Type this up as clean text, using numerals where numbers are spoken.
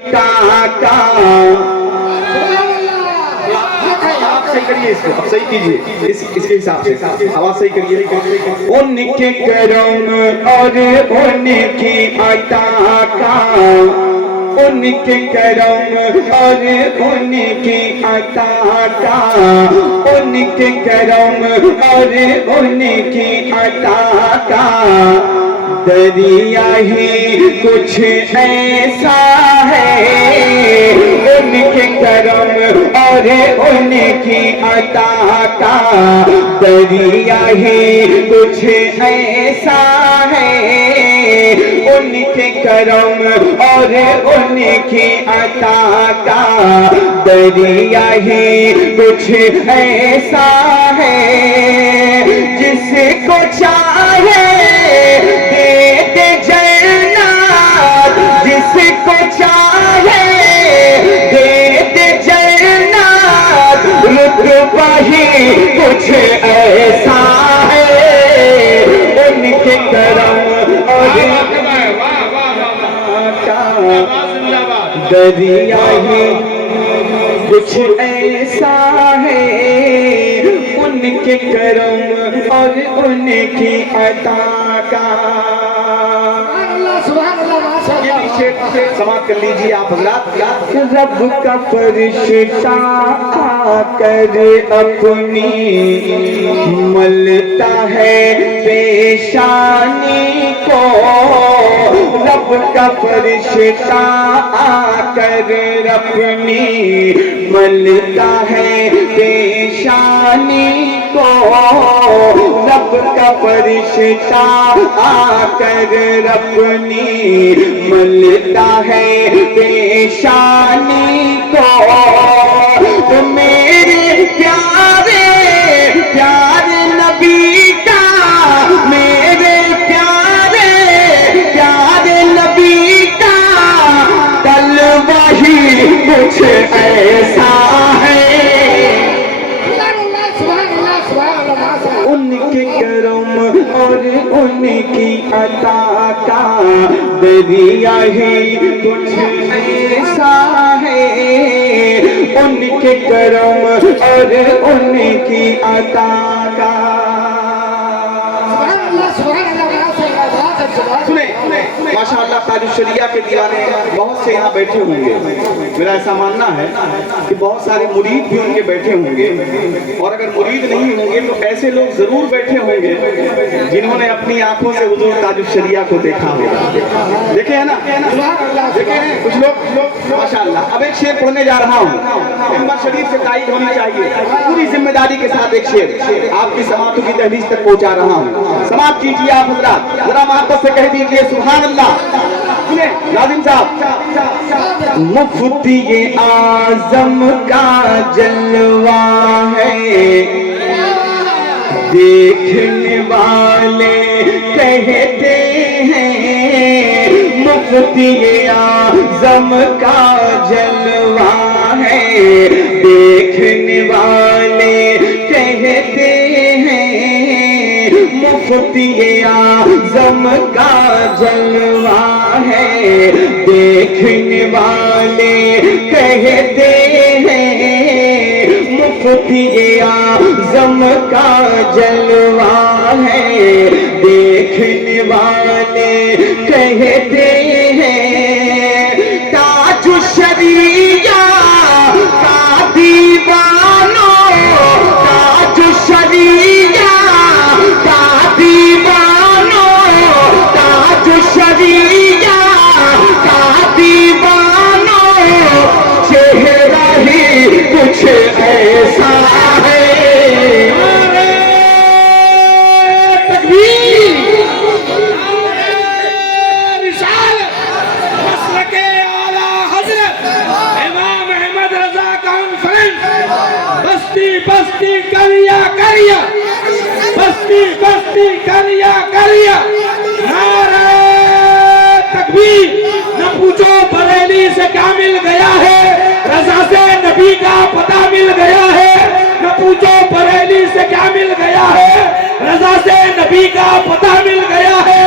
کا آپ صحیح کریے اس کو، آپ صحیح کیجئے اس کے حساب سے آواز صحیح کریے. ان کے کرم اور ان کی عطا کا، ان کے کرم اور ان کی عطا کا، ان کے کرم اور ان کی عطا کا دریا ہی کچھ ایسا ہے. ان کے کرم اور ان کی عطا کا دریا ہی کچھ ایسا ہے. ان کے کرم اور ان کی عطا کا دریا ہی کچھ ایسا ہے. جس کو چاہے دے جنت، جس کو چاہے دے جنت، رتبہ ہی کچھ ایسا ہے. ان کے کرم اور دریا ہی کچھ ایسا ہے. ان کے کرم اور ان کی عطا کا. سماعت کر لیجیے آپ حضرات. رب کا فرشتہ آ کر اپنی ملتا ہے پیشانی کو. رب کا فرشتہ آ کر اپنی ملتا ہے پیشانی کو. رب کا فرشتہ آ کر اپنی ملتا ہے پیشانی کو. میرے پیارے پیارے نبی کا، میرے پیارے پیارے نبی کا طلبہ ہی کچھ ایسا ہے. ان کے کرم اور ان کی عطا کا دریا ہی کچھ ایسا ہے. ان کے کرم اور ان کی عطا کا. ماشاءاللہ تاج الشریعہ کے دیوانے بہت سے یہاں بیٹھے ہوں گے. میرا ایسا ماننا ہے کہ بہت سارے مرید بھی ان کے بیٹھے ہوں گے، اور اگر مرید نہیں ہوں گے تو ایسے لوگ ضرور بیٹھے ہوں گے جنہوں نے اپنی آنکھوں سے حضور تاج الشریعہ کو دیکھا ہوگا. دیکھے ہیں نا، دیکھے ہیں کچھ لوگ ماشاءاللہ. اب ایک شعر پڑھنے جا رہا ہوں، منبر شریف سے تائید ہونی چاہیے. پوری ذمہ داری کے ساتھ ایک شعر آپ کی سماعتوں کی دہلیز تک پہنچا رہا ہوں. سماعت کیجیے آپ حضرات، ذرا محبت سے کہہ دیجیے سبحان اللہ. سنیں لازم صاحب. مفتی اعظم کا جلوہ ہے، دیکھنے والے کہتے ہیں. مفتی اعظم کا جلوہ ہے، دیکھنے والے کہتے ہیں. مفتی اعظم کا جلوہ ہے، دیکھنے والے کہتے ہیں. مفتی اعظم کا جلوہ ہے، دیکھنے والے کہتے ہیں. تاج الشریعہ کا دیوانو، تاج الشریعہ کا دیوانو، تاج الشریعہ کا دیوانو، چہرہ ہی کچھ ایسا ہے. بستی کریا کریا، بستی بستی کریا کریا. نعرہ تکبیر. نہ پوچھو بریلی سے کیا مل گیا ہے، رضا سے نبی کا پتہ مل گیا ہے. نہ پوچھو بریلی سے کیا مل گیا ہے، رضا سے نبی کا پتہ مل گیا ہے.